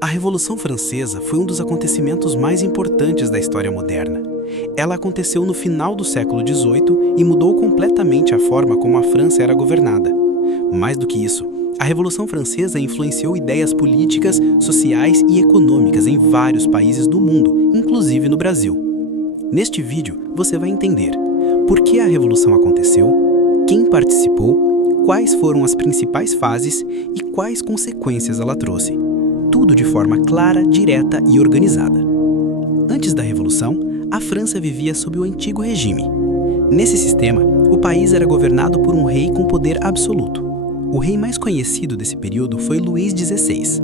A Revolução Francesa foi um dos acontecimentos mais importantes da história moderna. Ela aconteceu no final do século XVIII e mudou completamente a forma como a França era governada. Mais do que isso, a Revolução Francesa influenciou ideias políticas, sociais e econômicas em vários países do mundo, inclusive no Brasil. Neste vídeo, você vai entender por que a Revolução aconteceu, quem participou, quais foram as principais fases e quais consequências ela trouxe. Tudo de forma clara, direta e organizada. Antes da Revolução, a França vivia sob o antigo regime. Nesse sistema, o país era governado por um rei com poder absoluto. O rei mais conhecido desse período foi Luís XVI.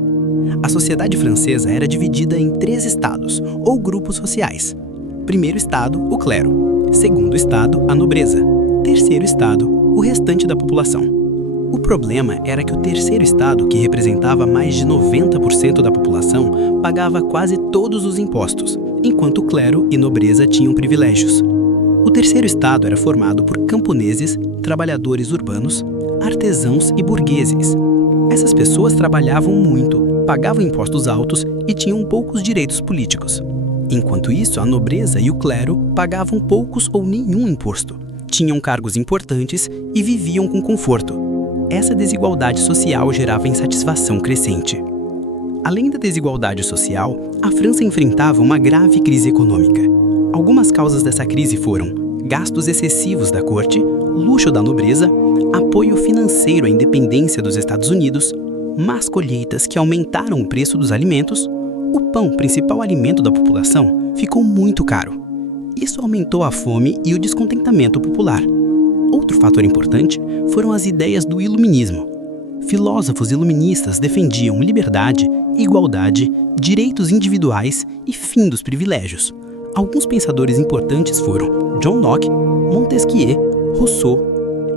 A sociedade francesa era dividida em 3 estados, ou grupos sociais. Primeiro estado, o clero. Segundo estado, a nobreza. Terceiro estado, o restante da população. O problema era que o terceiro estado, que representava mais de 90% da população, pagava quase todos os impostos, enquanto o clero e nobreza tinham privilégios. O terceiro estado era formado por camponeses, trabalhadores urbanos, artesãos e burgueses. Essas pessoas trabalhavam muito, pagavam impostos altos e tinham poucos direitos políticos. Enquanto isso, a nobreza e o clero pagavam poucos ou nenhum imposto, tinham cargos importantes e viviam com conforto. Essa desigualdade social gerava insatisfação crescente. Além da desigualdade social, a França enfrentava uma grave crise econômica. Algumas causas dessa crise foram gastos excessivos da corte, luxo da nobreza, apoio financeiro à independência dos Estados Unidos, más colheitas que aumentaram o preço dos alimentos. O pão, principal alimento da população, ficou muito caro. Isso aumentou a fome e o descontentamento popular. Outro fator importante foram as ideias do iluminismo. Filósofos iluministas defendiam liberdade, igualdade, direitos individuais e fim dos privilégios. Alguns pensadores importantes foram John Locke, Montesquieu, Rousseau.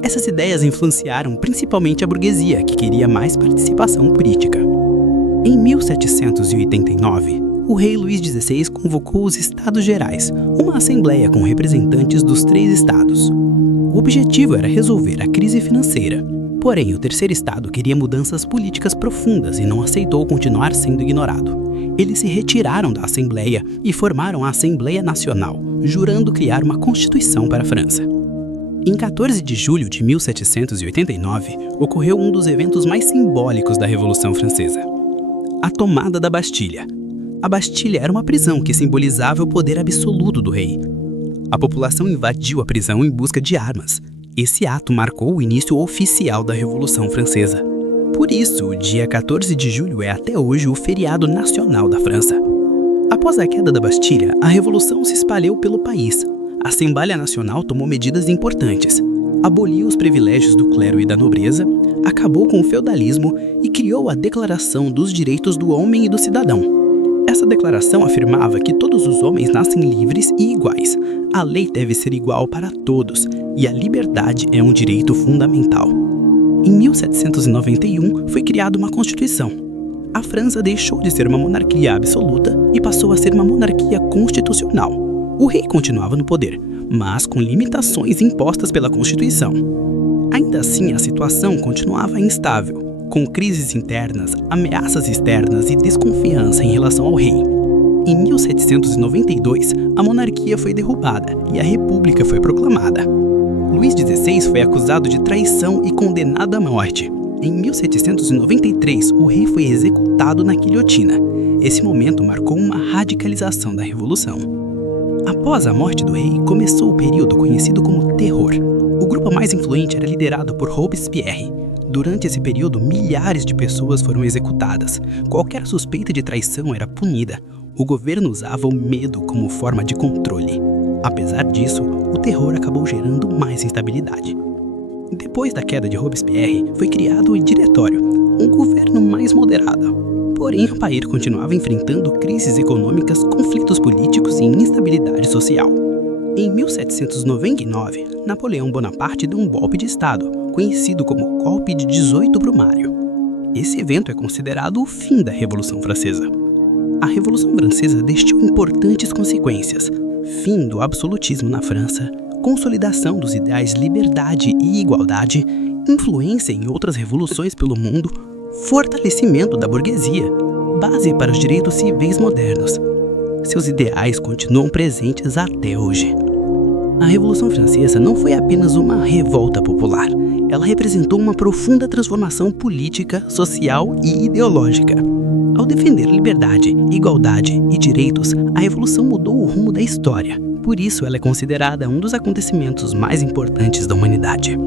Essas ideias influenciaram principalmente a burguesia, que queria mais participação política. Em 1789, o rei Luís XVI convocou os Estados Gerais, uma assembleia com representantes dos 3 estados. O objetivo era resolver a crise financeira. Porém, o terceiro estado queria mudanças políticas profundas e não aceitou continuar sendo ignorado. Eles se retiraram da Assembleia e formaram a Assembleia Nacional, jurando criar uma Constituição para a França. Em 14 de julho de 1789, ocorreu um dos eventos mais simbólicos da Revolução Francesa: a tomada da Bastilha. A Bastilha era uma prisão que simbolizava o poder absoluto do rei. A população invadiu a prisão em busca de armas. Esse ato marcou o início oficial da Revolução Francesa. Por isso, o dia 14 de julho é até hoje o feriado nacional da França. Após a queda da Bastilha, a Revolução se espalhou pelo país. A Assembleia Nacional tomou medidas importantes. Aboliu os privilégios do clero e da nobreza, acabou com o feudalismo e criou a Declaração dos Direitos do Homem e do Cidadão. Essa declaração afirmava que todos os homens nascem livres e iguais. A lei deve ser igual para todos e a liberdade é um direito fundamental. Em 1791 foi criada uma Constituição. A França deixou de ser uma monarquia absoluta e passou a ser uma monarquia constitucional. O rei continuava no poder, mas com limitações impostas pela Constituição. Ainda assim, a situação continuava instável, com crises internas, ameaças externas e desconfiança em relação ao rei. Em 1792, a monarquia foi derrubada e a república foi proclamada. Luís XVI foi acusado de traição e condenado à morte. Em 1793, o rei foi executado na guilhotina. Esse momento marcou uma radicalização da Revolução. Após a morte do rei, começou o período conhecido como Terror. O grupo mais influente era liderado por Robespierre. Durante esse período, milhares de pessoas foram executadas. Qualquer suspeita de traição era punida. O governo usava o medo como forma de controle. Apesar disso, o terror acabou gerando mais instabilidade. Depois da queda de Robespierre, foi criado o Diretório, um governo mais moderado. Porém, o país continuava enfrentando crises econômicas, conflitos políticos e instabilidade social. Em 1799, Napoleão Bonaparte deu um golpe de Estado, conhecido como Golpe de 18 Brumário. Esse evento é considerado o fim da Revolução Francesa. A Revolução Francesa deixou importantes consequências: fim do absolutismo na França, consolidação dos ideais de liberdade e igualdade, influência em outras revoluções pelo mundo, fortalecimento da burguesia, base para os direitos civis modernos. Seus ideais continuam presentes até hoje. A Revolução Francesa não foi apenas uma revolta popular. Ela representou uma profunda transformação política, social e ideológica. Ao defender liberdade, igualdade e direitos, a Revolução mudou o rumo da história. Por isso, ela é considerada um dos acontecimentos mais importantes da humanidade.